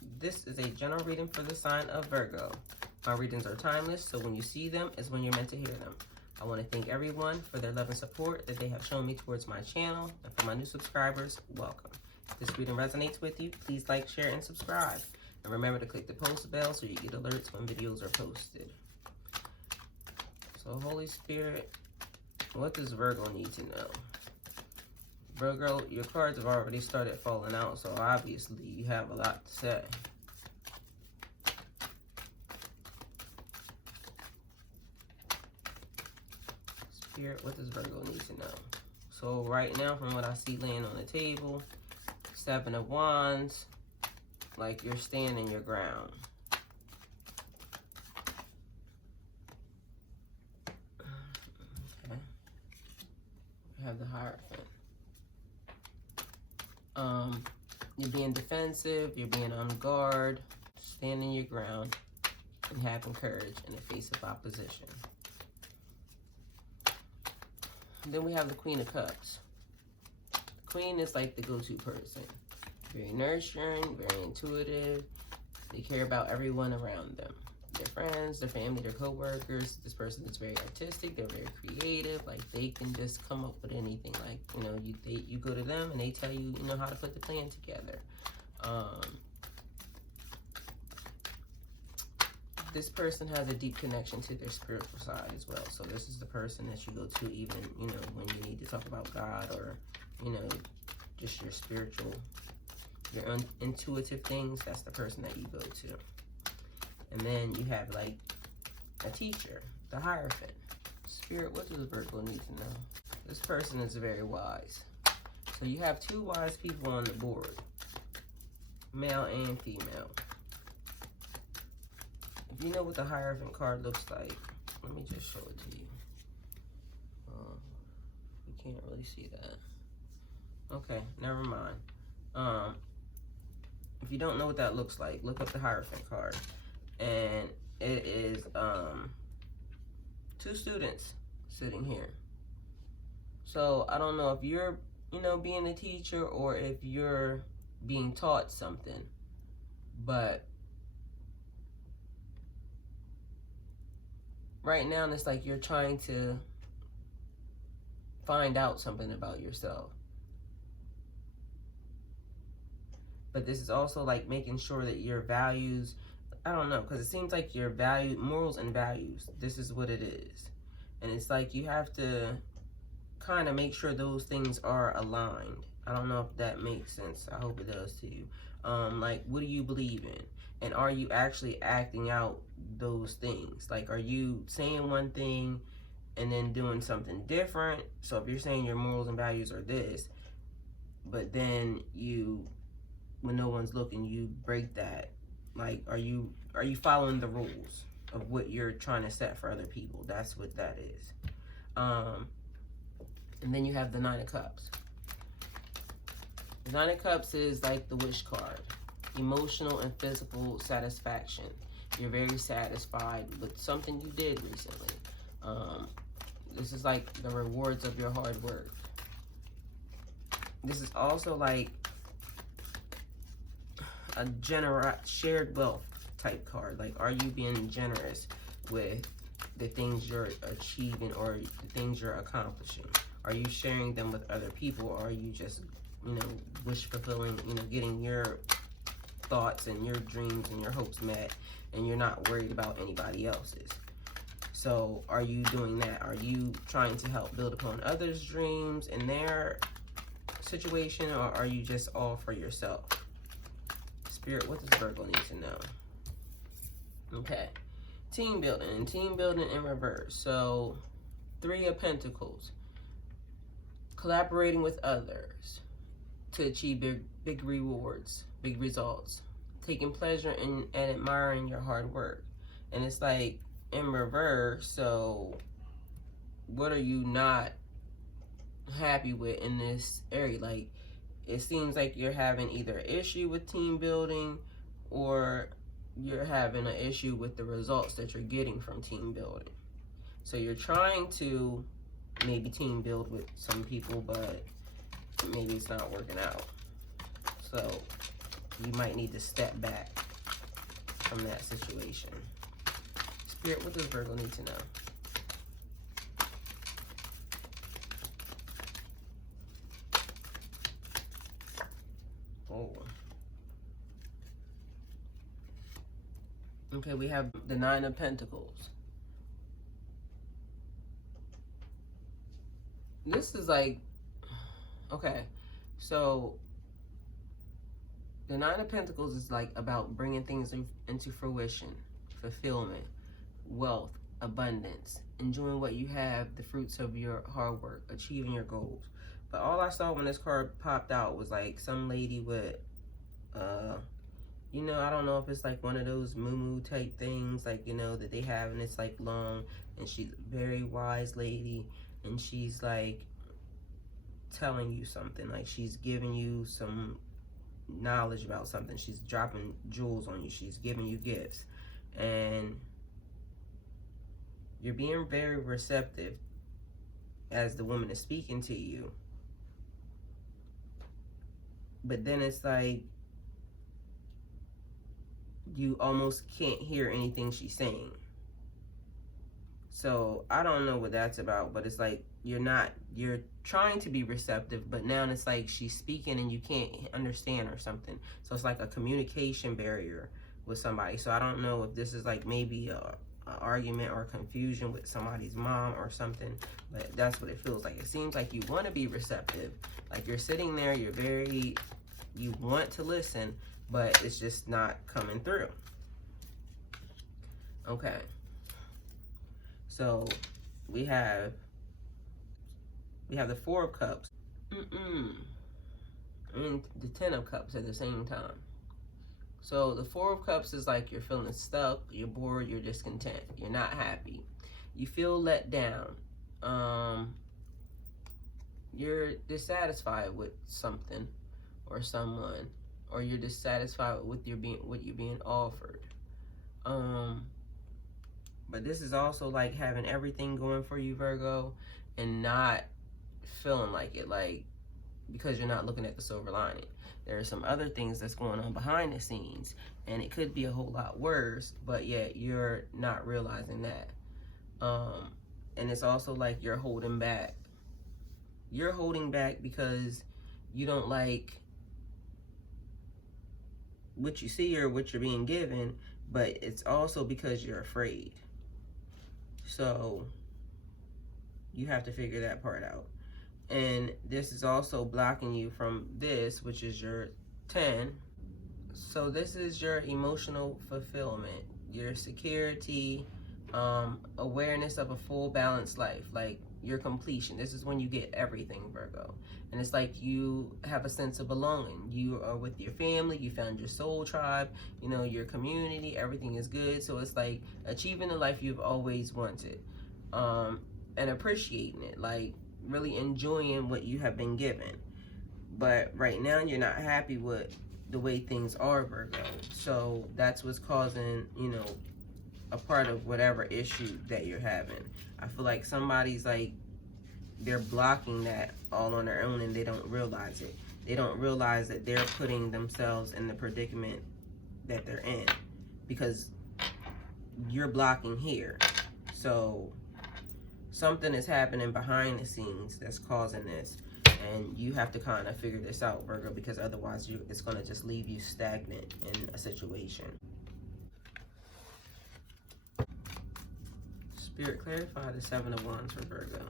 This is a general reading for the sign of Virgo. My readings are timeless, so when you see them is when you're meant to hear them. I want to thank everyone for their love and support that they have shown me towards my channel. And for my new subscribers, welcome. If this reading resonates with you, please like, share, and subscribe. And remember to click the post bell so you get alerts when videos are posted. So Holy Spirit, what does Virgo need to know? Virgo, your cards have already started falling out, so obviously you have a lot to say. Spirit, what does Virgo need to know? So right now, from what I see laying on the table, 7 of Wands, like you're standing your ground. Okay. We have the Hierophant. You're being defensive, you're being on guard, standing your ground, and having courage in the face of opposition. And then we have the Queen of Cups. The Queen is like the go-to person. Very nurturing, very intuitive. They care about everyone around them. Their friends, their family, their co-workers. This person is very artistic. They're very creative. Like, they can just come up with anything. Like, you know, you go to them and they tell you, you know, how to put the plan together. This person has a deep connection to their spiritual side as well. So this is the person that you go to even, you know, when you need to talk about God or, you know, just your spiritual, your intuitive things. That's the person that you go to. And then you have like a teacher, the Hierophant. Spirit, what does Virgo need to know? This person is very wise. So you have 2 wise people on the board, male and female. If you know what the Hierophant card looks like, let me just show it to you. You can't really see that. Okay, never mind. If you don't know what that looks like, look up the Hierophant card. And it is 2 students sitting here. So I don't know if you're, you know, being a teacher or if you're being taught something, but right now it's like you're trying to find out something about yourself. But this is also like making sure that your values, I don't know, because it seems like your morals and values, this is what it is. And it's like you have to kind of make sure those things are aligned. I don't know if that makes sense. I hope it does to you. Like, what do you believe in? And are you actually acting out those things? Like, are you saying one thing and then doing something different? So if you're saying your morals and values are this, but then you, when no one's looking, you break that. Like, are you following the rules of what you're trying to set for other people? That's what that is. And then you have the 9 of Cups. The 9 of Cups is like the wish card. Emotional and physical satisfaction. You're very satisfied with something you did recently. This is like the rewards of your hard work. This is also like a shared wealth type card. Like, are you being generous with the things you're achieving or the things you're accomplishing? Are you sharing them with other people, or are you just, you know, wish fulfilling, you know, getting your thoughts and your dreams and your hopes met, and you're not worried about anybody else's? So are you doing that? Are you trying to help build upon others' dreams and their situation, or are you just all for yourself? Spirit, what does Virgo need to know? Okay. Team building. Team building in reverse. So 3 of Pentacles. Collaborating with others to achieve big rewards, big results. Taking pleasure in and admiring your hard work. And it's like in reverse. So what are you not happy with in this area? Like, it seems like you're having either an issue with team building, or you're having an issue with the results that you're getting from team building. So you're trying to maybe team build with some people, but maybe it's not working out. So you might need to step back from that situation. Spirit, what does Virgo need to know? Oh. Okay, we have the Nine of Pentacles. This is like, okay, so the Nine of Pentacles is like about bringing things into fruition, fulfillment, wealth, abundance, enjoying what you have, the fruits of your hard work, achieving your goals. But all I saw when this card popped out was like some lady with, you know, I don't know if it's like one of those moo type things, like, you know, that they have, and it's like long, and she's a very wise lady, and she's like telling you something, like she's giving you some knowledge about something. She's dropping jewels on you. She's giving you gifts, and you're being very receptive as the woman is speaking to you. But then it's like you almost can't hear anything she's saying. So I don't know what that's about, but it's like you're trying to be receptive, but now it's like she's speaking and you can't understand or something. So it's like a communication barrier with somebody. So I don't know if this is like maybe a argument or confusion with somebody's mom or something, but that's what it feels like. It seems like you want to be receptive, like you're sitting there, you want to listen, but it's just not coming through. Okay, so we have the Four of Cups, and the Ten of Cups at the same time. So the Four of Cups is like you're feeling stuck, you're bored, you're discontent, you're not happy, you feel let down, you're dissatisfied with something or someone, or you're dissatisfied with what you're being offered. But this is also like having everything going for you, Virgo, and not feeling like it, like, because you're not looking at the silver lining. There are some other things that's going on behind the scenes, and it could be a whole lot worse, but yet you're not realizing that. And it's also like you're holding back. You're holding back because you don't like what you see or what you're being given, but it's also because you're afraid. So you have to figure that part out. And this is also blocking you from this, which is your 10. So this is your emotional fulfillment, your security, awareness of a full balanced life, like your completion. This is when you get everything, Virgo. And it's like you have a sense of belonging. You are with your family, you found your soul tribe, you know, your community, everything is good. So it's like achieving the life you've always wanted, and appreciating it, like really enjoying what you have been given. But right now you're not happy with the way things are, Virgo. So that's what's causing, you know, a part of whatever issue that you're having. I feel like somebody's like, they're blocking that all on their own and they don't realize it. They don't realize that they're putting themselves in the predicament that they're in because you're blocking here. So something is happening behind the scenes that's causing this, and you have to kind of figure this out, Virgo, because otherwise it's going to just leave you stagnant in a situation. Spirit, clarify the Seven of Wands for Virgo.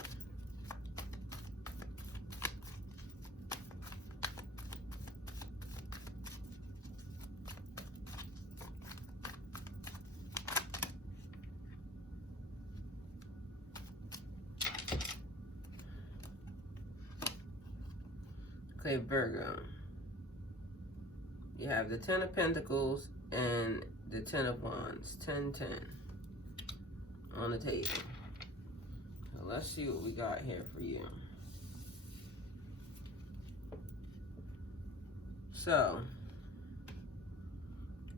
Okay, Virgo, you have the Ten of Pentacles and the Ten of Wands, 10-10 on the table. So let's see what we got here for you. So,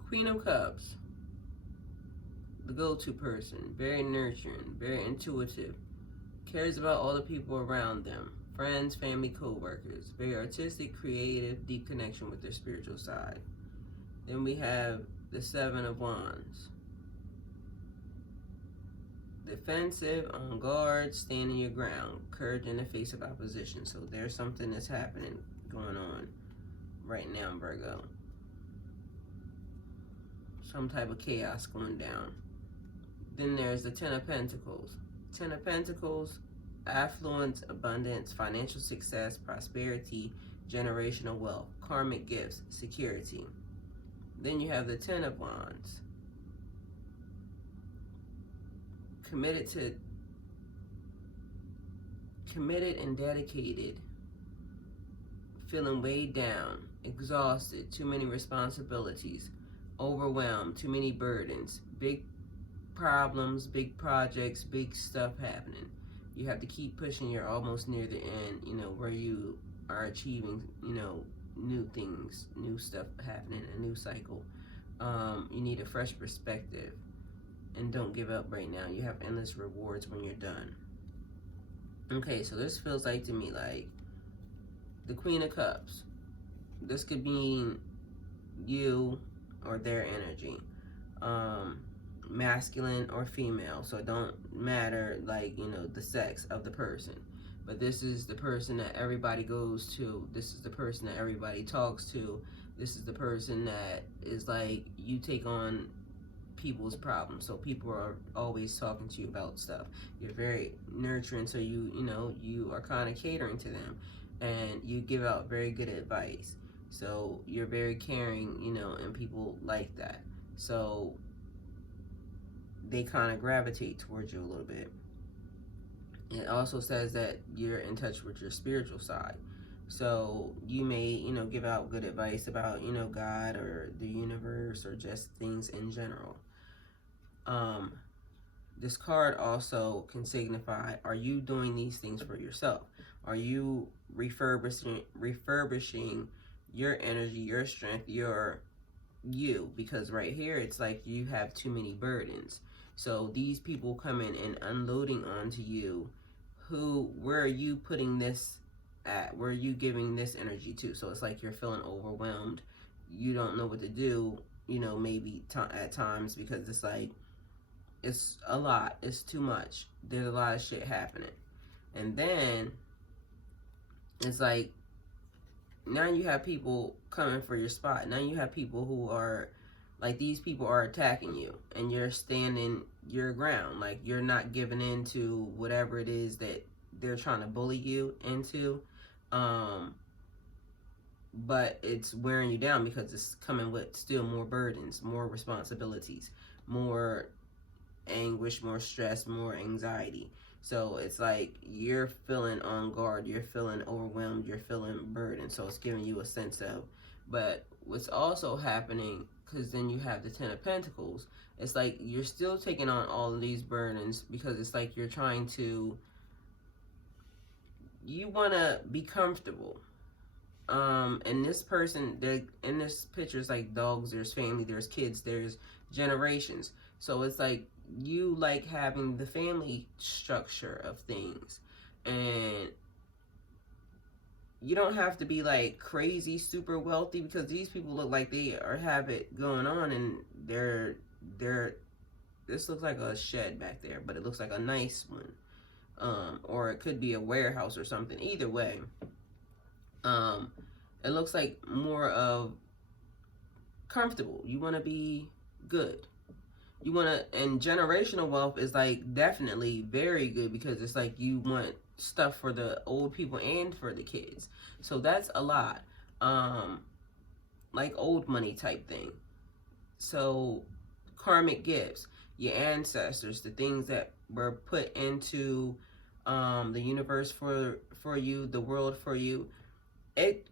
Queen of Cups, the go-to person, very nurturing, very intuitive, cares about all the people around them. Friends, family, co-workers. Very artistic, creative, deep connection with their spiritual side. Then we have the Seven of Wands. Defensive, on guard, standing your ground, courage in the face of opposition. So there's something that's happening, going on right now, Virgo. Some type of chaos going down. Then there's the Ten of Pentacles. Ten of Pentacles, affluence, abundance, financial success, prosperity, generational wealth, karmic gifts, security. Then you have the Ten of Wands. Committed and dedicated, feeling weighed down, exhausted, too many responsibilities, overwhelmed, too many burdens, big problems, big projects, big stuff happening. You have to keep pushing. You're almost near the end, where you are achieving, new things, new stuff happening, a new cycle. You need a fresh perspective. And don't give up right now. You have endless rewards when you're done. Okay, so this feels like to me like the Queen of Cups. This could mean you or their energy. Masculine or female. So it don't matter the sex of the person. But this is the person that everybody goes to. This is the person that everybody talks to. This is the person that is like you take on people's problems. So people are always talking to you about stuff. You're very nurturing, so you are kind of catering to them, and you give out very good advice. So you're very caring, and people like that. So they kind of gravitate towards you a little bit. It also says that you're in touch with your spiritual side. So you may, give out good advice about, God or the universe or just things in general. This card also can signify, are you doing these things for yourself? Are you refurbishing your energy, your strength, you? Because right here, it's like you have too many burdens. So these people coming and unloading onto you, where are you putting this at? Where are you giving this energy to? So it's like you're feeling overwhelmed. You don't know what to do, maybe at times, because it's like, it's a lot. It's too much. There's a lot of shit happening. And then it's like, now you have people coming for your spot. Now you have people who are like, these people are attacking you, and you're standing your ground. Like, you're not giving in to whatever it is that they're trying to bully you into. But it's wearing you down because it's coming with still more burdens, more responsibilities, more anguish, more stress, more anxiety. So it's like you're feeling on guard, you're feeling overwhelmed, you're feeling burdened. So it's giving you a sense of, but what's also happening, because then you have the Ten of Pentacles, it's like you're still taking on all of these burdens, because it's like you're trying to, you want to be comfortable. And this person, in this picture, it's like dogs, there's family, there's kids, there's generations. So it's like you like having the family structure of things, and you don't have to be like crazy super wealthy, because these people look like they have it going on, and they're this looks like a shed back there, but it looks like a nice one, or it could be a warehouse or something. Either way, it looks like more of comfortable. You want to be good. You want to, and generational wealth is like definitely very good, because it's like you want stuff for the old people and for the kids. So that's a lot. Like old money type thing. So karmic gifts, your ancestors, the things that were put into the universe for you, the world for you. It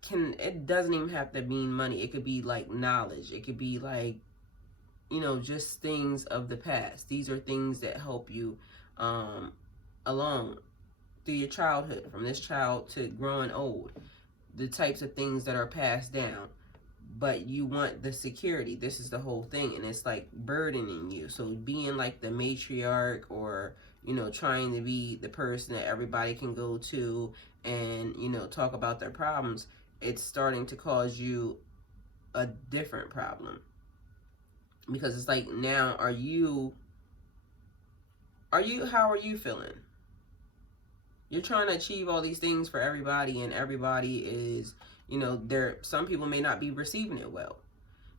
doesn't even have to mean money. It could be like knowledge. It could be like, just things of the past. These are things that help you along through your childhood, from this child to growing old. The types of things that are passed down. But you want the security. This is the whole thing. And it's like burdening you. So being like the matriarch, or, trying to be the person that everybody can go to and, talk about their problems, it's starting to cause you a different problem, because it's like, now how are you feeling? You're trying to achieve all these things for everybody, and everybody is, some people may not be receiving it well.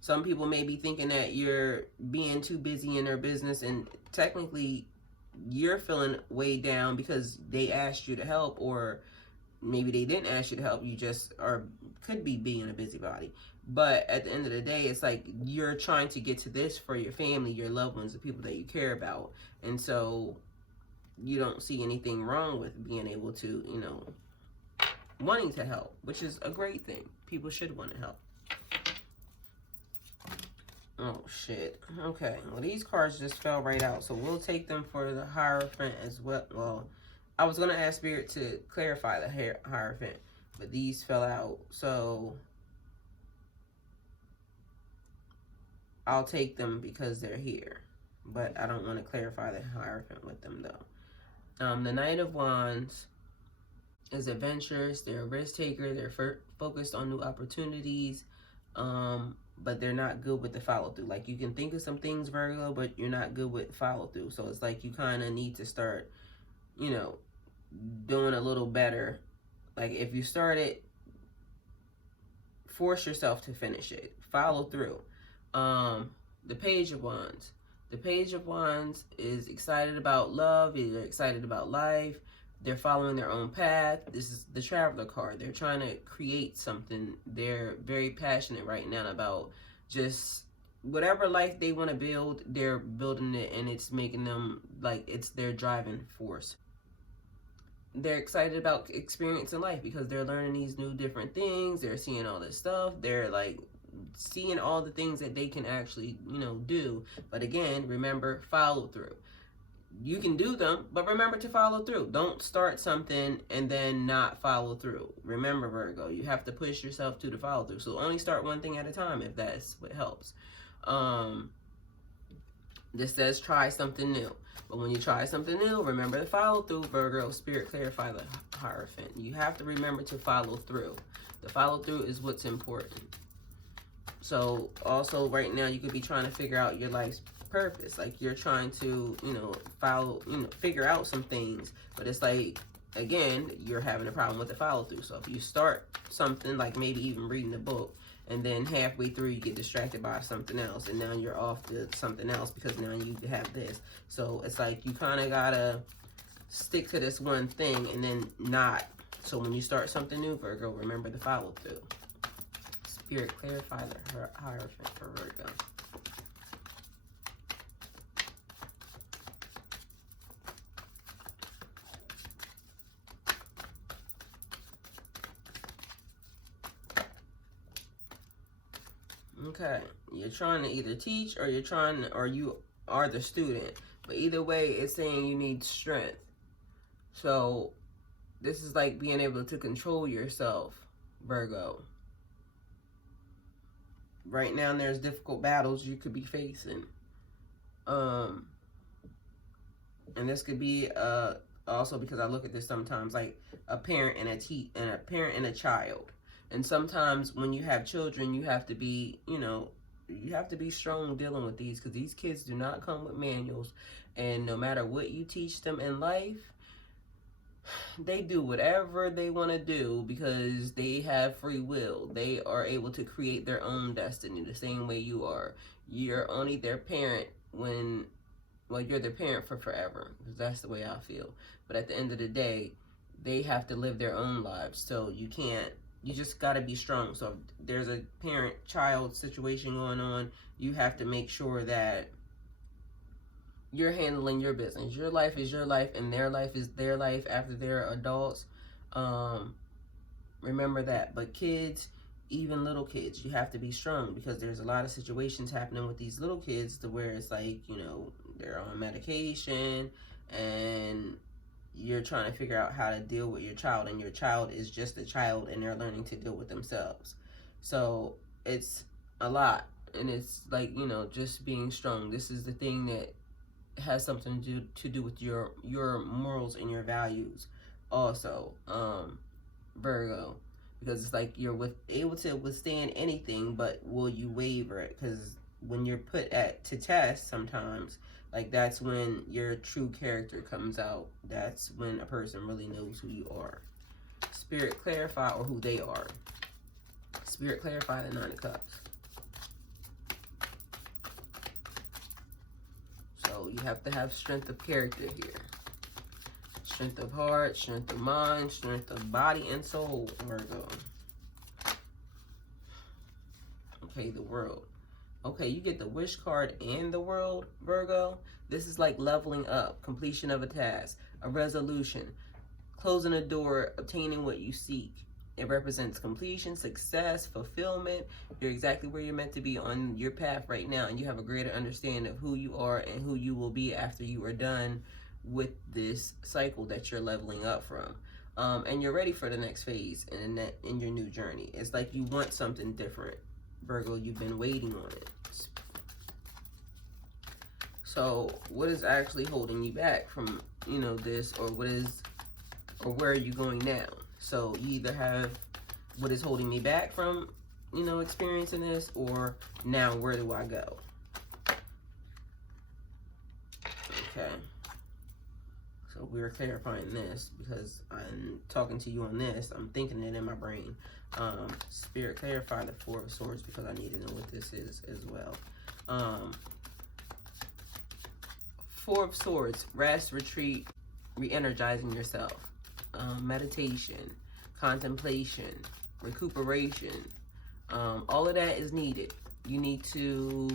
Some people may be thinking that you're being too busy in their business, and technically you're feeling weighed down because they asked you to help, or maybe they didn't ask you to help. You just could be being a busybody. But at the end of the day, it's like you're trying to get to this for your family, your loved ones, the people that you care about. And so you don't see anything wrong with being able to, wanting to help, which is a great thing. People should want to help. Oh, shit. Okay. Well, these cards just fell right out, so we'll take them for the Hierophant as well. Well, I was going to ask Spirit to clarify the Hierophant, but these fell out, so I'll take them because they're here. But I don't want to clarify the Hierophant with them, though. The Knight of Wands is adventurous. They're a risk taker. They're focused on new opportunities. But they're not good with the follow through. Like, you can think of some things, Virgo, but you're not good with follow through. So it's like you kind of need to start, doing a little better. Like, if you start it, force yourself to finish it. Follow through. The Page of Wands. The Page of Wands is excited about love. They're excited about life. They're following their own path. This is the Traveler card. They're trying to create something. They're very passionate right now about just whatever life they want to build. They're building it, and it's making them like it's their driving force. They're excited about experiencing life because they're learning these new different things. They're seeing all this stuff. They're like seeing all the things that they can actually, do. But again, remember, follow through. You can do them, but remember to follow through. Don't start something and then not follow through. Remember, Virgo, you have to push yourself to the follow through. So only start one thing at a time if that's what helps. This says try something new. But when you try something new, remember to follow through, Virgo. Spirit, clarify the Hierophant. You have to remember to follow through. The follow through is what's important. So also right now you could be trying to figure out your life's purpose. Like, you're trying to, figure out some things, but it's like, again, you're having a problem with the follow through. So if you start something, like maybe even reading a book, and then halfway through you get distracted by something else, and now you're off to something else because now you have this. So it's like you kind of gotta stick to this one thing and then not. So when you start something new, Virgo, remember the follow through. Spirit, clarify the Hierophant for Virgo. Okay, you're trying to either teach or you are the student. But either way, it's saying you need strength. So this is like being able to control yourself, Virgo. Right now, there's difficult battles you could be facing. And this could be also, because I look at this sometimes, like a parent and a parent and a child. And sometimes when you have children, you have to be, you have to be strong dealing with these, because these kids do not come with manuals. And no matter what you teach them in life, they do whatever they want to do because they have free will. They are able to create their own destiny the same way you are. You're only their parent when, well, you're their parent for forever, because that's the way I feel. But at the end of the day, they have to live their own lives. So you just got to be strong. So if there's a parent-child situation going on, you have to make sure that you're handling your business. Your life is your life, and their life is their life after they're adults. Remember that. But kids, even little kids, you have to be strong, because there's a lot of situations happening with these little kids to where it's like, they're on medication, and you're trying to figure out how to deal with your child, and your child is just a child, and they're learning to deal with themselves. So it's a lot, and it's like, just being strong. This is the thing that has something to do with your morals and your values also, Virgo. because it's like you're able to withstand anything, but will you waver it? Because when you're put to test sometimes, like that's when your true character comes out. That's when a person really knows who you are. Spirit, clarify, or who they are. Spirit, clarify the Nine of Cups. So you have to have strength of character here. Strength of heart, strength of mind, strength of body and soul, Virgo. Okay, the World. Okay, you get the Wish card and the World, Virgo. This is like leveling up, completion of a task, a resolution, closing a door, obtaining what you seek. It represents completion, success, fulfillment. You're exactly where you're meant to be on your path right now, and you have a greater understanding of who you are and who you will be after you are done with this cycle that you're leveling up from. And you're ready for the next phase in your new journey. It's like you want something different, Virgo. You've been waiting on it. So what is actually holding you back from, this, or where are you going now? So you either have what is holding me back from, experiencing this, or now where do I go? Okay. So we're clarifying this because I'm talking to you on this. I'm thinking it in my brain. Spirit, clarify the Four of Swords because I need to know what this is as well. Four of Swords, rest, retreat, re-energizing yourself. Meditation, contemplation, recuperation, all of that is needed. You need to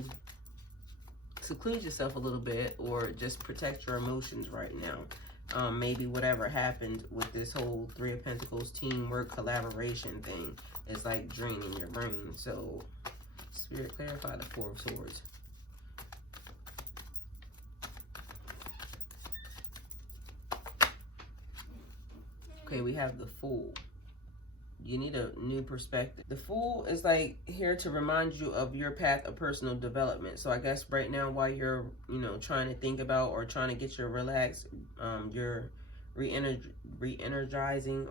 seclude yourself a little bit, or just protect your emotions right now. Maybe whatever happened with this whole Three of Pentacles teamwork collaboration thing is like draining your brain. So Spirit, clarify the Four of Swords. Okay, we have the Fool. You need a new perspective. The Fool is like here to remind you of your path of personal development. So I guess right now while you're, trying to think about or trying to get your relax, you're re-energizing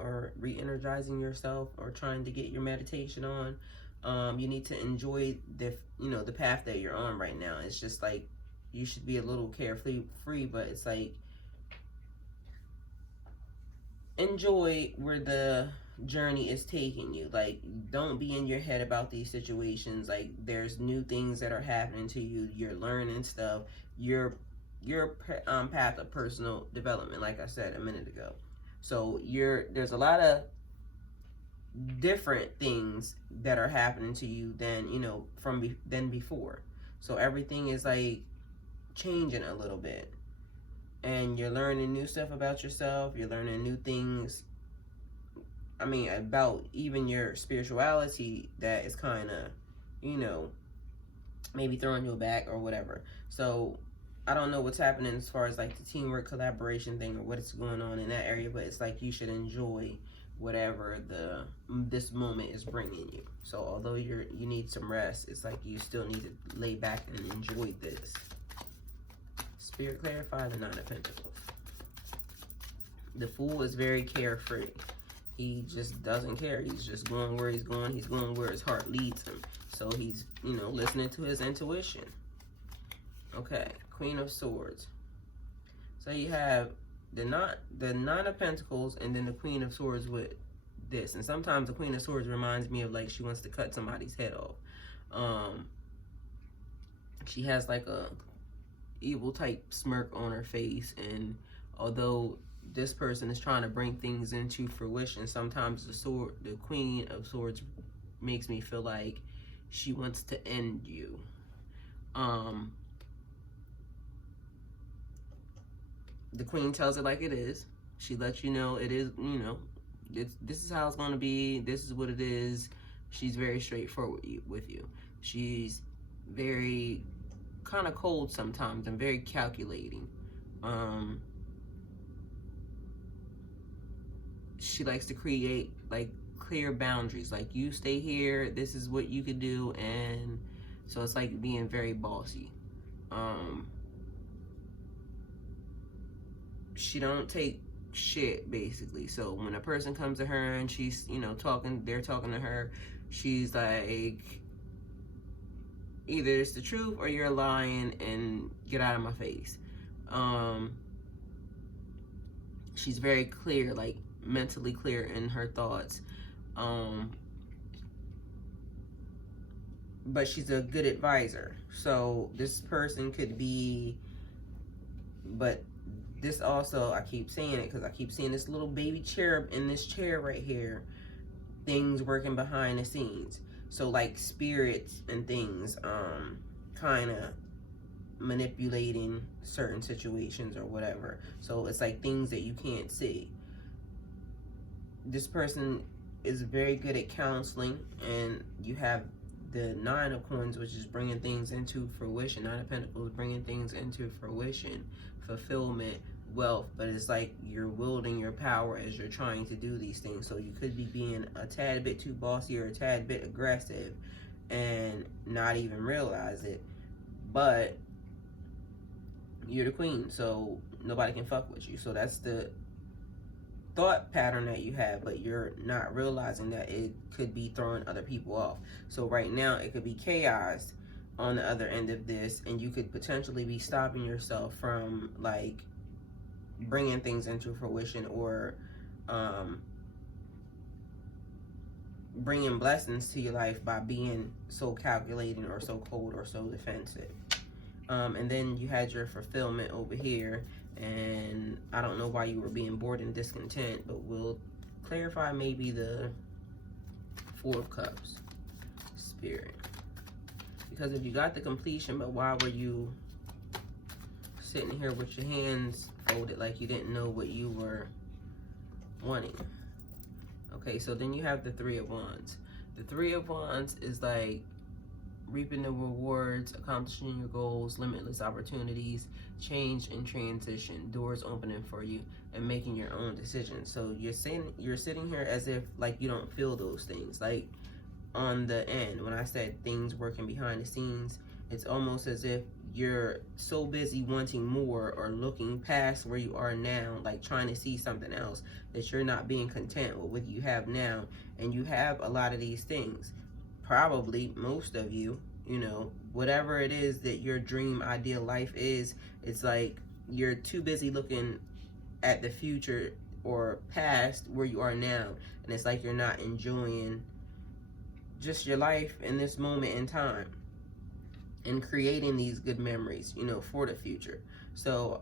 yourself, or trying to get your meditation on. You need to enjoy the path that you're on right now. It's just like you should be a little carefree, but it's like enjoy where the journey is taking you. Like, don't be in your head about these situations. Like, there's new things that are happening to you. You're learning stuff. Your path of personal development, like I said a minute ago. So there's a lot of different things that are happening to you than before. So everything is like changing a little bit. And you're learning new stuff about yourself. You're learning new things, about even your spirituality that is kind of, maybe throwing you back or whatever. So I don't know what's happening as far as like the teamwork collaboration thing or what's going on in that area, but it's like you should enjoy whatever this moment is bringing you. So although you need some rest, it's like you still need to lay back and enjoy this. Spirit, clarify the Nine of Pentacles. The Fool is very carefree. He just doesn't care. He's just going where he's going. He's going where his heart leads him. So he's, listening to his intuition. Okay, Queen of Swords. So you have the Nine of Pentacles and then the Queen of Swords with this. And sometimes the Queen of Swords reminds me of like she wants to cut somebody's head off. She has like a evil type smirk on her face, and although this person is trying to bring things into fruition, sometimes the Queen of Swords makes me feel like she wants to end you. The Queen tells it like it is. She lets you know it is, this is how it's going to be. This is what it is. She's very straightforward with you. She's very kind of cold sometimes and very calculating. She likes to create like clear boundaries, like you stay here, this is what you could do, and so it's like being very bossy. She don't take shit, basically. So when a person comes to her and she's, you know, they're talking to her, she's like, either it's the truth or you're lying and get out of my face. She's very clear, like mentally clear in her thoughts. But she's a good advisor. So this person could be, but this also, I keep saying it because I keep seeing this little baby cherub in this chair right here. Things working behind the scenes. So like spirits and things, kind of manipulating certain situations or whatever. So it's like things that you can't see. This person is very good at counseling, and you have the Nine of Coins, which is bringing things into fruition. Nine of Pentacles, bringing things into fruition, fulfillment, wealth. But it's like you're wielding your power as you're trying to do these things. So you could be being a tad bit too bossy or a tad bit aggressive and not even realize it. But you're the queen, so nobody can fuck with you. So that's the thought pattern that you have, but you're not realizing that it could be throwing other people off. So right now it could be chaos on the other end of this, and you could potentially be stopping yourself from like bringing things into fruition or bringing blessings to your life by being so calculating or so cold or so defensive. And then you had your fulfillment over here, and I don't know why you were being bored and discontent, but we'll clarify maybe the Four of Cups, Spirit. Because if you got the completion, but why were you sitting here with your hands folded like you didn't know what you were wanting? Okay, so then you have the Three of Wands. The Three of Wands is like reaping the rewards, accomplishing your goals, limitless opportunities, change and transition, doors opening for you, and making your own decisions. So you're sitting here as if like you don't feel those things. Like on the end, when I said things working behind the scenes, it's almost as if you're so busy wanting more or looking past where you are now, like trying to see something else, that you're not being content with what you have now. And you have a lot of these things. Probably most of you, you know, whatever it is that your dream ideal life is, it's like you're too busy looking at the future or past where you are now, and it's like you're not enjoying just your life in this moment in time and creating these good memories, you know, for the future. So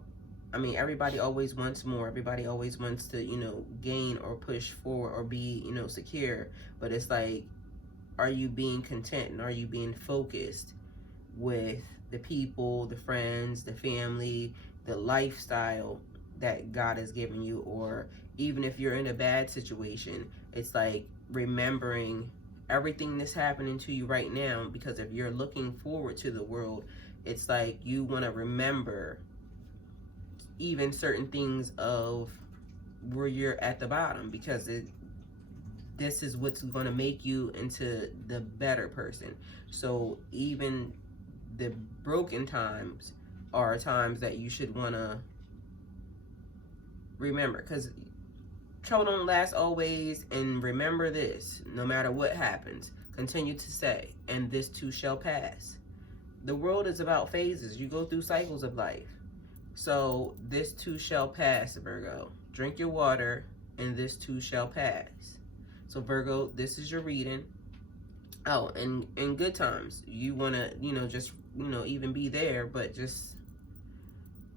I mean, everybody always wants more. Everybody always wants to, you know, gain or push forward or be, you know, secure. But it's like, are you being content and are you being focused with the people, the friends, the family, the lifestyle that God has given you? Or even if you're in a bad situation, it's like remembering everything that's happening to you right now, because if you're looking forward to the world, it's like you want to remember even certain things of where you're at the bottom, because this is what's going to make you into the better person. So even the broken times are times that you should want to remember, because trouble don't last always. And remember this, no matter what happens, continue to say, and this too shall pass. The world is about phases. You go through cycles of life. So this too shall pass, Virgo. Drink your water, and this too shall pass. So Virgo, this is your reading. Oh, and in good times, you want to, you know, just, you know, even be there, but just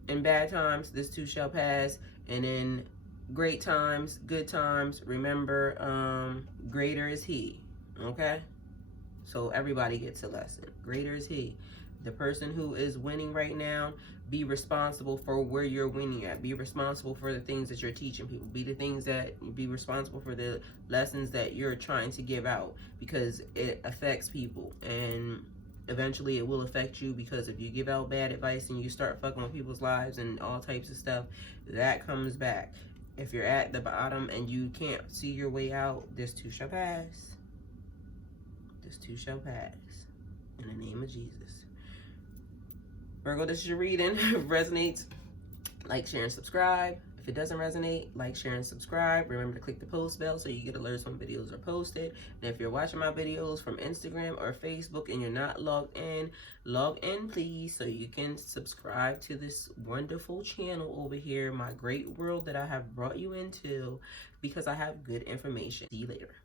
in bad times, this too shall pass. And in great times, good times, remember, greater is He. Okay? So everybody gets a lesson. Greater is He. The person who is winning right now, be responsible for where you're winning at. Be responsible for the things that you're teaching people. Be responsible for the lessons that you're trying to give out, because it affects people, and eventually it will affect you, because if you give out bad advice and you start fucking with people's lives and all types of stuff, that comes back. If you're at the bottom and you can't see your way out, this too shall pass. This too shall pass. In the name of Jesus. Virgo, this is your reading. If it resonates, like, share, and subscribe. If it doesn't resonate, like, share, and subscribe. Remember to click the post bell so you get alerts when videos are posted. And if you're watching my videos from Instagram or Facebook and you're not logged in, log in please so you can subscribe to this wonderful channel over here, my great world that I have brought you into, because I have good information. See you later.